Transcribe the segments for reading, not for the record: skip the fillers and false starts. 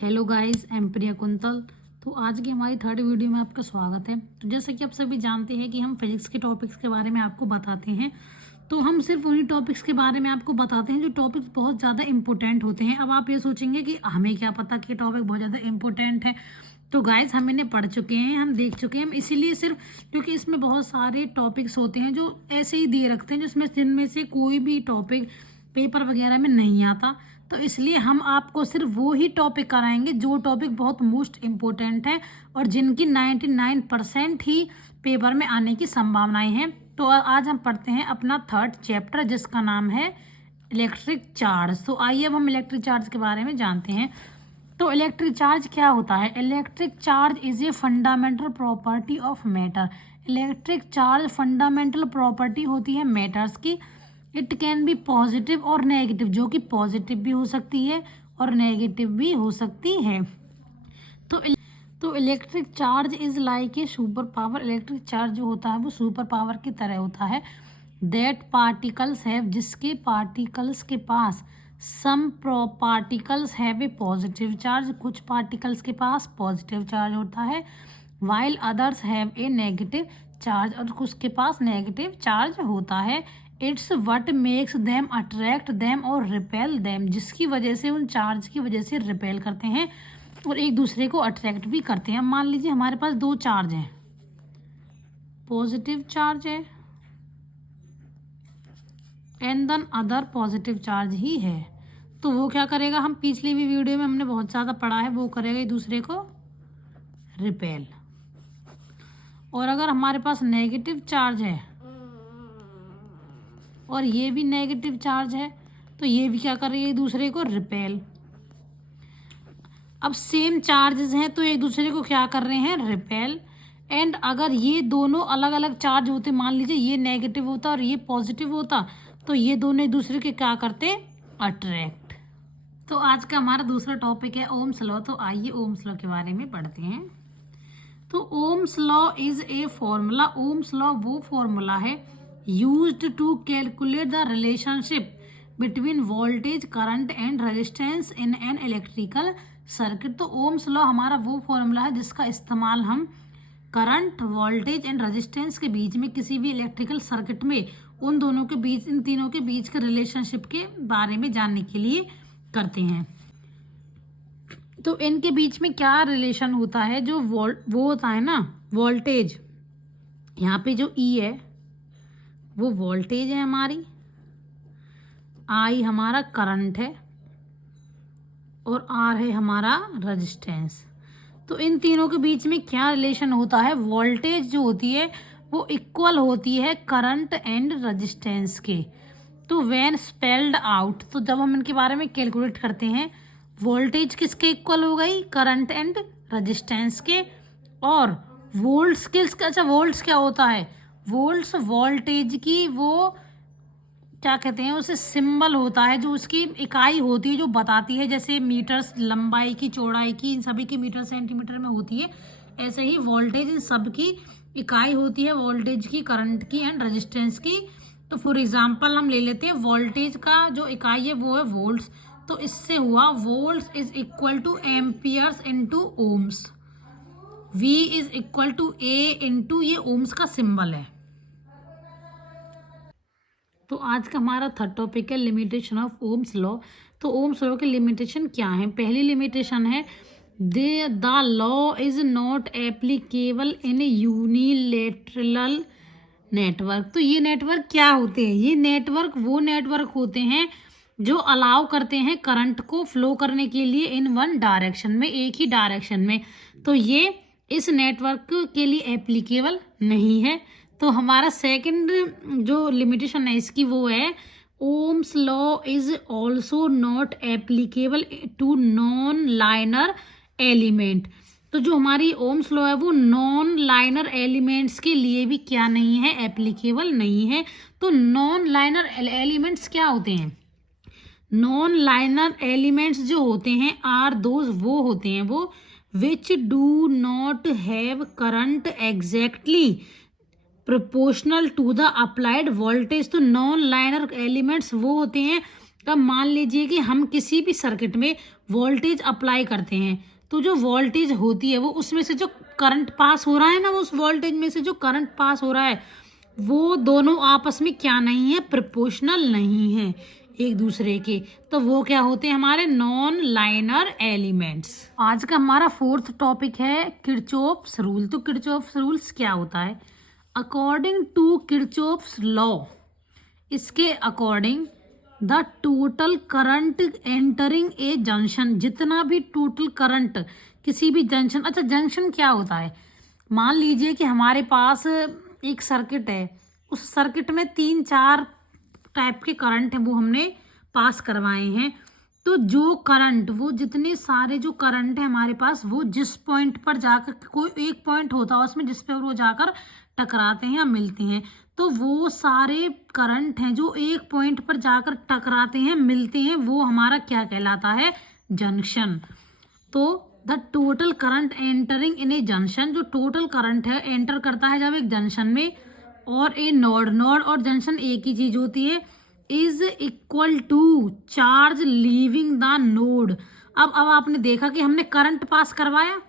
Hello guys, M प्रिया quintal. तो आज की हमारी थर्ड वीडियो में आपका स्वागत है। तो जैसे कि आप सभी जानते हैं कि हम फिजिक्स के टॉपिक्स के बारे में आपको बताते हैं। तो हम सिर्फ उन्हीं टॉपिक्स के बारे में आपको बताते हैं जो टॉपिक्स बहुत ज़्यादा इंपॉर्टेंट होते हैं। अब आप ये सोचेंगे कि हमें क्या पता कि टॉपिक बहुत ज़्यादा इंपॉर्टेंट है। तो गाइस, हम इन्हें पढ़ चुके हैं, हम देख चुके हैं। हम इसीलिए सिर्फ क्योंकि इसमें बहुत सारे टॉपिक्स होते हैं जो ऐसे ही दिए रखते हैं, जिनमें से कोई भी टॉपिक पेपर वगैरह में नहीं आता। तो इसलिए हम आपको सिर्फ वो ही टॉपिक कराएंगे जो टॉपिक बहुत मोस्ट इम्पोर्टेंट है और जिनकी 99% ही पेपर में आने की संभावनाएं हैं। तो आज हम पढ़ते हैं अपना थर्ड चैप्टर, जिसका नाम है इलेक्ट्रिक चार्ज। तो आइए अब हम इलेक्ट्रिक चार्ज के बारे में जानते हैं। तो इलेक्ट्रिक चार्ज क्या होता है? Electric charge is a fundamental property of matter. Electric charge fundamental property होती है मैटर्स की। इट कैन बी पॉजिटिव और नेगेटिव, जो कि पॉजिटिव भी हो सकती है और नेगेटिव भी हो सकती है। तो electric charge is like a super power. Electric charge जो होता है वो सुपर पावर की तरह होता है। दैट पार्टिकल्स हैव, जिसके पार्टिकल्स के पास some particles have a positive charge, कुछ पार्टिकल्स के पास पॉजिटिव चार्ज होता है, while others have a negative charge, और कुछ के पास नेगेटिव चार्ज होता है। It's what makes them attract them और रिपेल देम, जिसकी वजह से उन चार्ज की वजह से रिपेल करते हैं और एक दूसरे को अट्रैक्ट भी करते हैं। मान लीजिए हमारे पास दो चार्ज हैं, पॉजिटिव चार्ज है and then other positive charge ही है। तो वो क्या करेगा, हम पिछली भी वीडियो में हमने बहुत ज़्यादा पढ़ा है, वो करेगा एक दूसरे को रिपेल। और अगर हमारे पास नेगेटिव चार्ज है और ये भी नेगेटिव चार्ज है तो ये भी क्या कर रही है, एक दूसरे को रिपेल। अब सेम चार्जेस हैं तो एक दूसरे को क्या कर रहे हैं, रिपेल। एंड अगर ये दोनों अलग अलग चार्ज होते, मान लीजिए ये नेगेटिव होता और ये पॉजिटिव होता, तो ये दोनों एक दूसरे के क्या करते, अट्रैक्ट। तो आज का हमारा दूसरा टॉपिक है ओम्स लॉ। तो आइए ओम्स लॉ के बारे में पढ़ते हैं। तो Ohm's law is a formula. Ohm's law वो फॉर्मूला है used to calculate the relationship between voltage, current and resistance in an electrical circuit। तो ओम्स लॉ हमारा वो फॉर्मूला है जिसका इस्तेमाल हम करंट, वोल्टेज एंड रेजिस्टेंस के बीच में किसी भी इलेक्ट्रिकल सर्किट में उन दोनों के बीच, इन तीनों के बीच के रिलेशनशिप के बारे में जानने के लिए करते हैं। तो इनके बीच में क्या रिलेशन होता है, जो वो होता है ना वोल्टेज, यहाँ पे जो ई है वो वोल्टेज है हमारी, आई हमारा करंट है और आर है हमारा रेजिस्टेंस। तो इन तीनों के बीच में क्या रिलेशन होता है, वोल्टेज जो होती है वो इक्वल होती है करंट एंड रेजिस्टेंस के। तो व्हेन स्पेल्ड आउट, तो जब हम इनके बारे में कैलकुलेट करते हैं, वोल्टेज किसके इक्वल हो गई, करंट एंड रेजिस्टेंस के। और वोल्ट्स किसके, अच्छा वोल्ट्स क्या होता है, वोल्ट्स वोल्टेज की वो क्या कहते हैं, उसे सिंबल होता है, जो उसकी इकाई होती है जो बताती है। जैसे मीटर्स लंबाई की, चौड़ाई की, इन सभी की मीटर सेंटीमीटर में होती है, ऐसे ही वोल्टेज इन सब की इकाई होती है, वोल्टेज की, करंट की एंड रेजिस्टेंस की। तो फॉर एग्जांपल हम ले लेते हैं, वोल्टेज का जो इकाई है वो है वोल्ट्स। तो इससे हुआ volts is equal to amperes into ohms. V is equal to A into, ये ओम्स का सिंबल है। तो आज का हमारा थर्ड टॉपिक है लिमिटेशन ऑफ ओम्स लॉ। तो ओम्स लॉ के लिमिटेशन क्या है? पहली लिमिटेशन है the law is not applicable in unilateral network. तो ये नेटवर्क क्या होते हैं? ये नेटवर्क वो नेटवर्क होते हैं जो अलाउ करते हैं करंट को फ्लो करने के लिए इन वन डायरेक्शन में, एक ही डायरेक्शन में। तो ये इस नेटवर्क के लिए एप्लीकेबल नहीं है। तो हमारा सेकंड जो लिमिटेशन है इसकी वो है Ohm's law is also not applicable to non linear element. तो जो हमारी ओम्स लॉ है वो नॉन लाइनर एलिमेंट्स के लिए भी क्या नहीं है, एप्लीकेबल नहीं है। तो नॉन लाइनर एलिमेंट्स क्या होते हैं? नॉन लाइनर एलिमेंट्स जो होते हैं आर दोज, वो होते हैं वो which do not have current exactly proportional to the applied voltage. तो नॉन लाइनर एलिमेंट्स वो होते हैं तो अब मान लीजिए कि हम किसी भी सर्किट में वोल्टेज अप्लाई करते हैं, तो जो वोल्टेज होती है वो उसमें से जो करंट पास हो रहा है ना, वो उस वोल्टेज में से जो करंट पास हो रहा है वो दोनों आपस में क्या नहीं है, प्रोपोर्शनल नहीं है एक दूसरे के। तो वो क्या होते हैं, हमारे नॉन लाइनर एलिमेंट्स। आज का हमारा फोर्थ टॉपिक है किरचॉफ्स रूल। तो किरचॉफ्स रूल्स क्या होता है? अकॉर्डिंग टू किरचॉफ्स लॉ, इसके according the total current entering A junction, जितना भी टोटल करंट किसी भी जंक्शन, अच्छा जंक्शन क्या होता है, मान लीजिए कि हमारे पास एक सर्किट है, उस सर्किट में 3-4 टाइप के करंट हैं वो हमने पास करवाए हैं। तो जो करंट, वो जितने सारे जो करंट है हमारे पास, वो जिस पॉइंट पर जाकर, कोई एक पॉइंट होता है उसमें जिस पर वो जाकर टकराते हैं या मिलते हैं, तो वो सारे करंट हैं जो एक पॉइंट पर जाकर टकराते हैं, मिलते हैं, वो हमारा क्या कहलाता है, जंक्शन। तो the total current entering in a junction, जो टोटल करंट है एंटर करता है जब एक जंक्शन में, और ए नोड, नोड और जंक्शन एक ही चीज होती है, is equal to charge leaving the node. अब आपने देखा कि हमने करंट पास करवाया,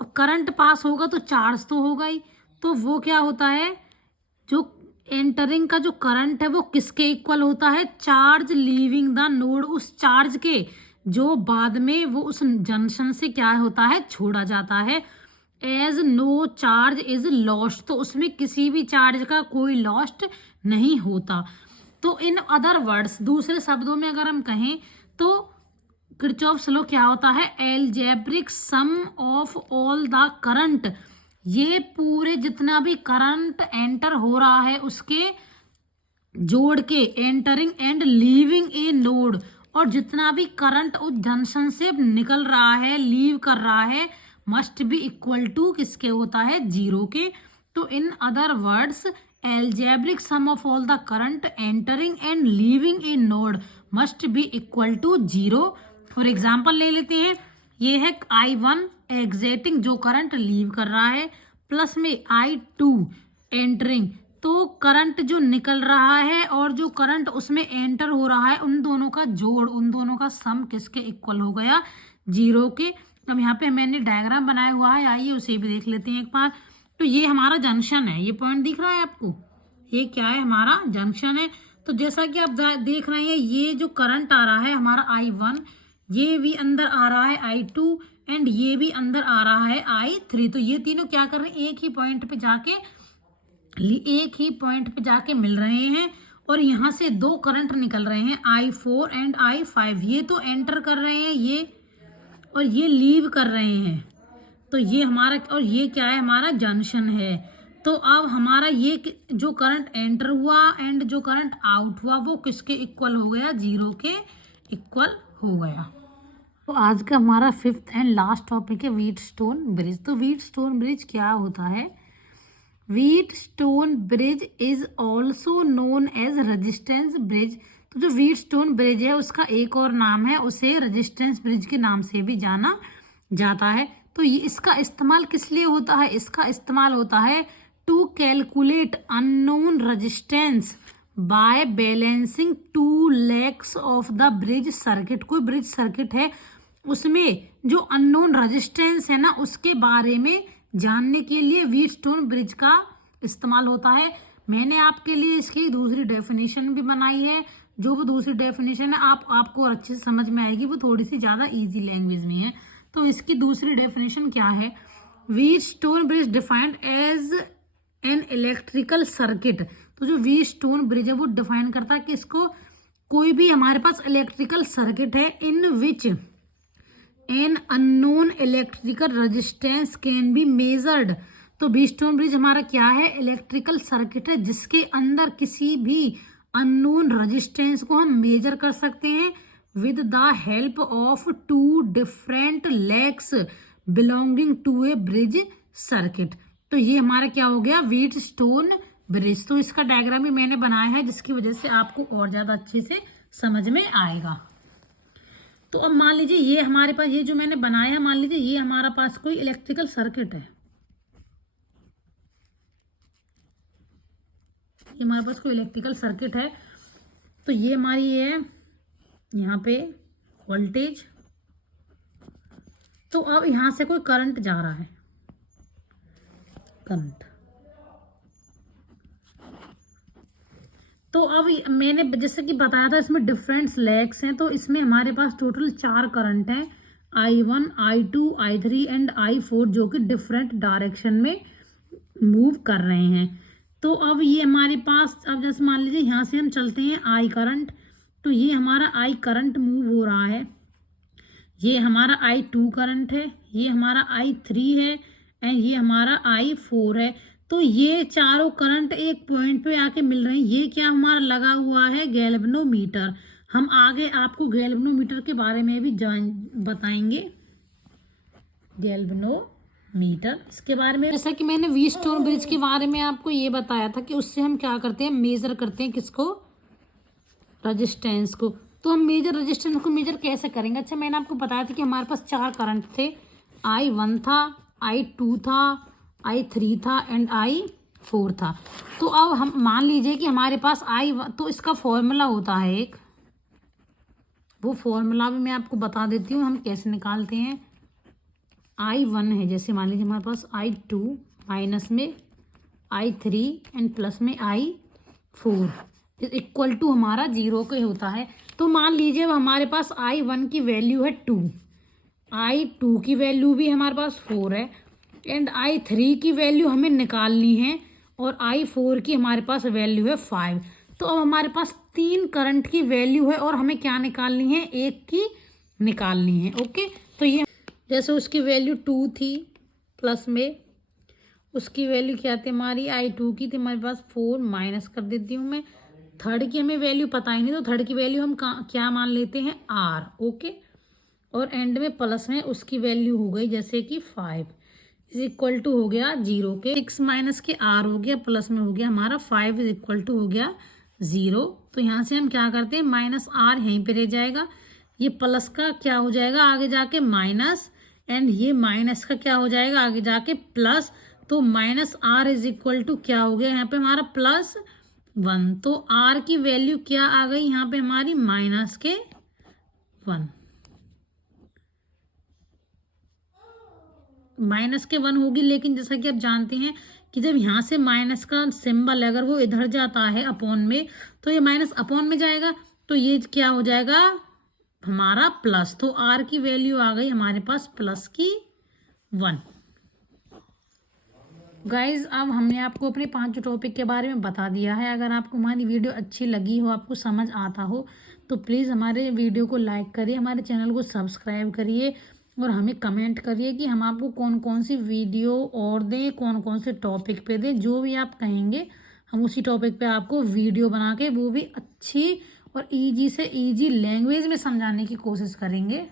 अब करंट पास होगा तो चार्ज तो होगा ही, तो वो क्या होता है, जो एंटरिंग का जो करंट है वो किसके इक्वल होता है, चार्ज लीविंग द नोड, उस चार्ज के जो बाद में वो उस जंक्शन से क्या होता है, छोड़ा जाता है। As no charge is lost, तो उसमें किसी भी चार्ज का कोई लॉस्ट नहीं होता। तो इन अदर वर्ड्स, दूसरे शब्दों में अगर हम कहें तो किरचॉफ्स लॉ क्या होता है, algebraic sum of all the current, ये पूरे जितना भी करंट एंटर हो रहा है उसके जोड़ के, entering and leaving a node, और जितना भी करंट उस जंक्शन से निकल रहा है, लीव कर रहा है, मस्ट बी इक्वल टू किसके होता है, जीरो के। तो in other words, algebraic sum of all the current entering and leaving a node must be equal to zero. For example ले लेते हैं, ये है I1 एग्जैक्टिंग, जो करंट लीव कर रहा है, प्लस में I2 एंटरिंग, तो करंट जो निकल रहा है और जो करंट उसमें एंटर हो रहा है, उन दोनों का जोड़, उन दोनों का सम किसके इक्वल हो गया, जीरो के। अब यहाँ पे मैंने डायग्राम बनाया हुआ है, आइए उसे भी देख लेते हैं एक बार। तो ये हमारा जंक्शन है, ये पॉइंट दिख रहा है आपको, ये क्या है, हमारा जंक्शन है। तो जैसा कि आप देख रहे हैं, ये जो करंट आ रहा है हमारा I1, ये भी अंदर आ रहा है I2, एंड ये भी अंदर आ रहा है I3। तो ये तीनों क्या कर रहे हैं, एक ही पॉइंट पे जाके मिल रहे हैं, और यहाँ से दो करंट निकल रहे हैं I4 एंड I5, ये तो एंटर कर रहे हैं ये, और ये लीव कर रहे हैं। तो ये हमारा, और ये क्या है, हमारा जंक्शन है। तो अब हमारा ये जो करंट एंटर हुआ एंड जो करंट आउट हुआ वो किसके इक्वल हो गया, जीरो के इक्वल हो गया। तो आज का हमारा फिफ्थ एंड लास्ट टॉपिक है व्हीटस्टोन ब्रिज। तो व्हीटस्टोन ब्रिज क्या होता है, Wheatstone bridge is also known as resistance bridge. तो जो व्हीटस्टोन ब्रिज है उसका एक और नाम है, उसे रेजिस्टेंस ब्रिज के नाम से भी जाना जाता है। तो ये इसका इस्तेमाल किस लिए होता है, इसका इस्तेमाल होता है to calculate unknown resistance by balancing two legs of the bridge circuit. कोई ब्रिज सर्किट है, उसमें जो अननोन रेजिस्टेंस है ना, उसके बारे में जानने के लिए व्हीटस्टोन ब्रिज का इस्तेमाल होता है। मैंने आपके लिए इसकी दूसरी डेफिनेशन भी बनाई है, जो वो दूसरी डेफिनेशन है आपको अच्छे से समझ में आएगी, वो थोड़ी सी ज़्यादा इजी लैंग्वेज में है। तो इसकी दूसरी डेफिनेशन क्या है, Wheatstone bridge defined as an electrical circuit. तो जो व्हीटस्टोन ब्रिज है वो डिफाइन करता है कि इसको, कोई भी हमारे पास इलेक्ट्रिकल सर्किट है in which an unknown electrical resistance can be measured. तो व्हीटस्टोन ब्रिज हमारा क्या है, इलेक्ट्रिकल सर्किट है जिसके अंदर किसी भी अननोन रेजिस्टेंस को हम मेजर कर सकते हैं with the help of two different legs belonging to a bridge circuit. तो ये हमारा क्या हो गया, व्हीटस्टोन ब्रिज। तो इसका डायग्राम भी मैंने बनाया है जिसकी वजह से आपको और ज्यादा अच्छे से समझ में आएगा। तो अब मान लीजिए ये हमारे पास, ये जो मैंने बनाया, मान लीजिए ये हमारा पास कोई इलेक्ट्रिकल सर्किट है, ये हमारे पास कोई इलेक्ट्रिकल सर्किट है। तो ये हमारी ये यहाँ पे वोल्टेज। तो अब यहाँ से कोई करंट जा रहा है, करंट। तो अब मैंने जैसे कि बताया था इसमें डिफरेंट लेग्स हैं, तो इसमें हमारे पास टोटल 4 करंट हैं, I1, I2, I3 and I4, जो कि डिफरेंट डायरेक्शन में मूव कर रहे हैं। तो अब ये हमारे पास, अब जैसे मान लीजिए यहाँ से हम चलते हैं I करंट, तो ये हमारा I करंट मूव हो रहा है, ये हमारा I2 करंट है, ये हमारा I3 है एंड ये हमारा I4 है। तो ये चारों करंट एक पॉइंट पे आके मिल रहे हैं। ये क्या हमारा लगा हुआ है, गैल्वेनोमीटर। हम आगे आपको गैल्वेनोमीटर के बारे में भी बताएंगे, गैल्वेनोमीटर इसके बारे में। जैसा कि मैंने व्हीटस्टोन ब्रिज के बारे में आपको ये बताया था कि उससे हम क्या करते हैं, मेजर करते हैं किसको, रजिस्टेंस को। तो हम मेजर रजिस्टेंस को मेजर कैसे करेंगे। अच्छा, मैंने आपको बताया था कि हमारे पास 4 करंट थे, I1 था, I2 था, I3 था एंड I4 था। तो अब हम मान लीजिए कि हमारे पास I1, तो इसका फॉर्मूला होता है एक, वो फॉर्मूला भी मैं आपको बता देती हूँ हम कैसे निकालते हैं। I1 है, जैसे मान लीजिए हमारे पास I2 माइनस में I3 एंड प्लस में I4 इक्वल टू हमारा 0 के होता है। तो मान लीजिए अब हमारे पास I1 की वैल्यू है 2, I2 की वैल्यू भी हमारे पास 4 है एंड I3 की वैल्यू हमें निकालनी है और I4 की हमारे पास वैल्यू है 5। तो अब हमारे पास 3 करंट की वैल्यू है और हमें क्या निकालनी है, एक की निकालनी है। ओके, तो ये जैसे उसकी वैल्यू 2 थी, प्लस में उसकी वैल्यू क्या थी हमारी, I2 की थी हमारे पास 4, माइनस कर देती हूँ मैं। थर्ड की हमें वैल्यू पता ही नहीं, तो थर्ड की वैल्यू हम क्या मान लेते हैं, R। ओके, और एंड में प्लस में उसकी वैल्यू हो गई जैसे कि 5 इज इक्वल टू हो गया 0 के 6 माइनस के R हो गया, प्लस में हो गया हमारा 5 इज इक्वल टू हो गया 0। तो यहाँ से हम क्या करते हैं, माइनस R यहीं पे रह जाएगा, ये प्लस का क्या हो जाएगा आगे जाके माइनस, एंड ये माइनस का क्या हो जाएगा आगे जाके प्लस। तो minus R is equal to क्या हो गया यहाँ पे हमारा +1। तो R की वैल्यू क्या आ गई यहाँ पे हमारी, -1, -1 होगी। लेकिन जैसा कि आप जानते हैं कि जब यहाँ से माइनस का सिंबल अगर वो इधर जाता है अपॉन में, तो ये माइनस अपॉन में जाएगा, तो ये क्या हो जाएगा हमारा प्लस। तो R की वैल्यू आ गई हमारे पास +1। गाइज, अब हमने आपको अपने 5 टॉपिक के बारे में बता दिया है। अगर आपको हमारी वीडियो अच्छी लगी हो, आपको समझ आता हो, तो प्लीज़ हमारे वीडियो को लाइक करिए, हमारे चैनल को सब्सक्राइब करिए और हमें कमेंट करिए कि हम आपको कौन कौन सी वीडियो और दें, कौन कौन से टॉपिक पे दें। जो भी आप कहेंगे हम उसी टॉपिक पे आपको वीडियो बना के, वो भी अच्छी और ईजी से ईजी लैंग्वेज में समझाने की कोशिश करेंगे।